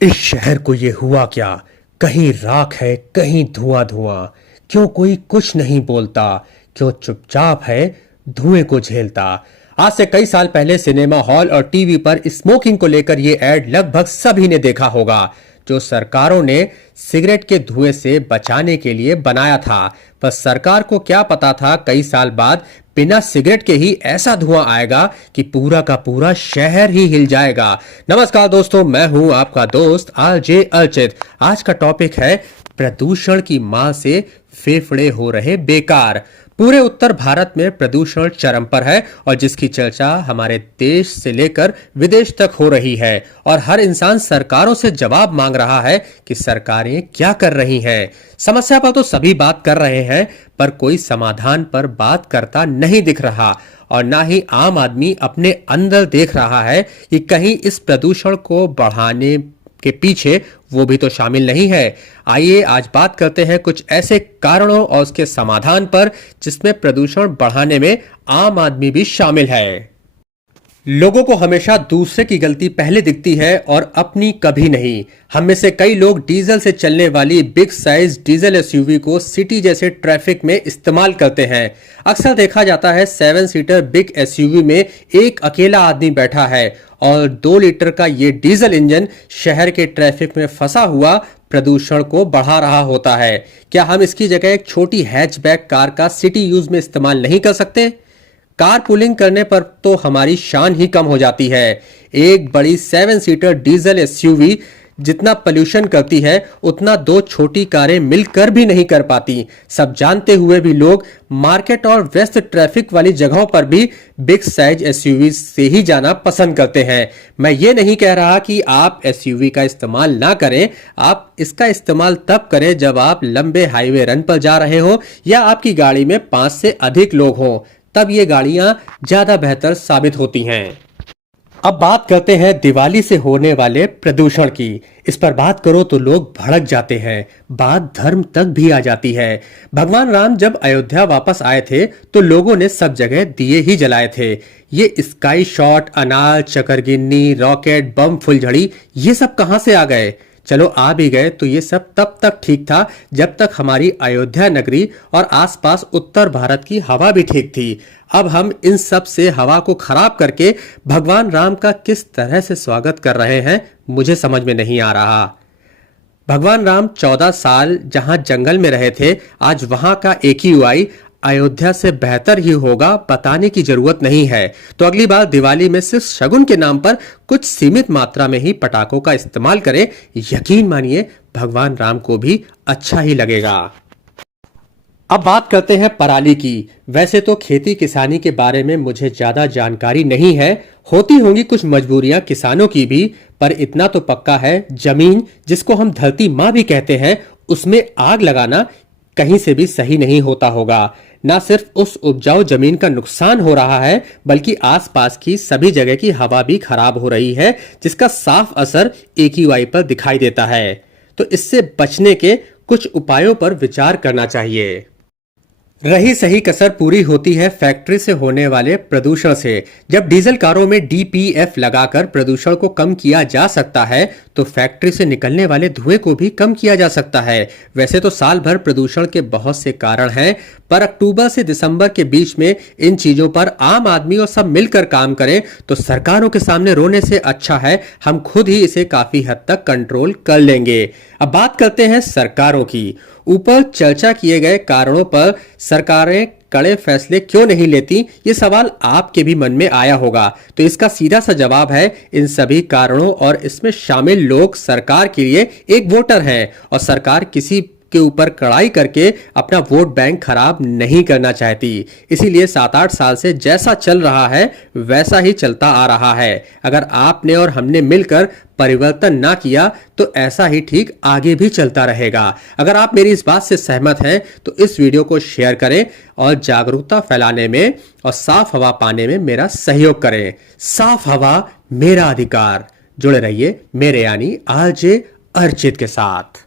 इस शहर को ये हुआ क्या? कहीं राख है, कहीं धुआं धुआं। क्यों कोई कुछ नहीं बोलता? क्यों चुपचाप है, धुएं को झेलता? आज से कई साल पहले सिनेमा हॉल और टीवी पर स्मोकिंग को लेकर ये एड लगभग सभी ने देखा होगा, जो सरकारों ने सिगरेट के धुएं से बचाने के लिए बनाया था। पर सरकार को क्या पता था, कई साल बाद बिना सिगरेट के ही ऐसा धुआं आएगा कि पूरा का पूरा शहर ही हिल जाएगा। नमस्कार दोस्तों, मैं हूं आपका दोस्त आरजे अर्चित। आज का टॉपिक है प्रदूषण की मां से फेफड़े हो रहे बेकार। पूरे उत्तर भारत में प्रदूषण चरम पर है और जिसकी चर्चा हमारे देश से लेकर विदेश तक हो रही है और हर इंसान सरकारों से जवाब मांग रहा है कि सरकारें क्या कर रही हैं। समस्या पर तो सभी बात कर रहे हैं, पर कोई समाधान पर बात करता नहीं दिख रहा और ना ही आम आदमी अपने अंदर देख रहा है कि कहीं इस प्रदूषण को बढ़ाने के पीछे वो भी तो शामिल नहीं है। आइए आज बात करते हैं कुछ ऐसे कारणों और उसके समाधान पर जिसमें प्रदूषण बढ़ाने में आम आदमी भी शामिल है। लोगों को हमेशा दूसरे की गलती पहले दिखती है और अपनी कभी नहीं। हम में से कई लोग डीजल से चलने वाली बिग साइज डीजल एसयूवी को सिटी जैसे ट्रैफिक में इस्तेमाल करते हैं। अक्सर देखा जाता है 7 सीटर बिग एसयूवी में एक अकेला आदमी बैठा है और 2 लीटर का ये डीजल इंजन शहर के ट्रैफिक में फंसा हुआ प्रदूषण को बढ़ा रहा होता है। क्या हम इसकी जगह एक छोटी हैचबैक कार का सिटी यूज में इस्तेमाल नहीं कर सकते? कार पुलिंग करने पर तो हमारी शान ही कम हो जाती है। एक बड़ी 7 सीटर डीजल एसयूवी जितना पोल्यूशन करती है उतना 2 छोटी कारें मिलकर भी नहीं कर पाती। सब जानते हुए भी लोग मार्केट और व्यस्त ट्रैफिक वाली जगहों पर भी बिग साइज एसयूवी से ही जाना पसंद करते हैं। मैं ये नहीं कह रहा कि आप एसयूवी का इस्तेमाल ना करें, आप इसका इस्तेमाल तब करें जब आप लंबे हाईवे रन पर जा रहे हो या आपकी गाड़ी में 5 से अधिक लोग हों, तब ये गाड़ियां ज्यादा बेहतर साबित होती हैं। अब बात करते हैं दिवाली से होने वाले प्रदूषण की। इस पर बात करो तो लोग भड़क जाते हैं, बात धर्म तक भी आ जाती है। भगवान राम जब अयोध्या वापस आए थे तो लोगों ने सब जगह दिए ही जलाए थे। ये स्काई शॉट, अनार, चकरगिन्नी, रॉकेट, बम, फुलझड़ी, ये सब कहां से आ गए? चलो आ भी गए तो ये सब तब तक ठीक था जब तक हमारी अयोध्या नगरी और आसपास उत्तर भारत की हवा भी ठीक थी। अब हम इन सब से हवा को खराब करके भगवान राम का किस तरह से स्वागत कर रहे हैं, मुझे समझ में नहीं आ रहा। भगवान राम 14 साल जहां जंगल में रहे थे, आज वहां का AQI अयोध्या से बेहतर ही होगा, बताने की जरूरत नहीं है। तो अगली बार दिवाली में सिर्फ शगुन के नाम पर कुछ सीमित मात्रा में ही पटाखों का इस्तेमाल करें। यकीन मानिए भगवान राम को भी अच्छा ही लगेगा। अब बात करते हैं पराली की। वैसे तो खेती किसानी के बारे में मुझे ज्यादा जानकारी नहीं है, होती होंगी कुछ मजबूरियां किसानों की भी, पर इतना तो पक्का है जमीन जिसको हम धरती माँ भी कहते हैं, उसमें आग लगाना कहीं से भी सही नहीं होता होगा। ना सिर्फ उस उपजाऊ जमीन का नुकसान हो रहा है, बल्कि आसपास की सभी जगह की हवा भी खराब हो रही है, जिसका साफ असर AQI पर दिखाई देता है। तो इससे बचने के कुछ उपायों पर विचार करना चाहिए। रही सही कसर पूरी होती है फैक्ट्री से होने वाले प्रदूषण से। जब डीजल कारों में DPF लगाकर प्रदूषण को कम किया जा सकता है तो फैक्ट्री से निकलने वाले धुएं को भी कम किया जा सकता है। वैसे तो साल भर प्रदूषण के बहुत से कारण हैं, पर अक्टूबर से दिसंबर के बीच में इन चीजों पर आम आदमी और सब मिलकर काम करें तो सरकारों के सामने रोने से अच्छा है हम खुद ही इसे काफी हद तक कंट्रोल कर लेंगे। अब बात करते हैं सरकारों की। ऊपर चर्चा किए गए कारणों पर सरकारें कड़े फैसले क्यों नहीं लेती, ये सवाल आपके भी मन में आया होगा। तो इसका सीधा सा जवाब है इन सभी कारणों और इसमें शामिल लोग सरकार के लिए एक वोटर हैं और सरकार किसी के ऊपर कड़ाई करके अपना वोट बैंक खराब नहीं करना चाहती। इसीलिए 7-8 साल से जैसा चल रहा है वैसा ही चलता आ रहा है। अगर आपने और हमने मिलकर परिवर्तन ना किया तो ऐसा ही ठीक आगे भी चलता रहेगा। अगर आप मेरी इस बात से सहमत हैं तो इस वीडियो को शेयर करें और जागरूकता फैलाने में और साफ हवा पाने में मेरा सहयोग करें। साफ हवा मेरा अधिकार। जुड़े रहिए मेरे यानी आरजे अर्चित के साथ।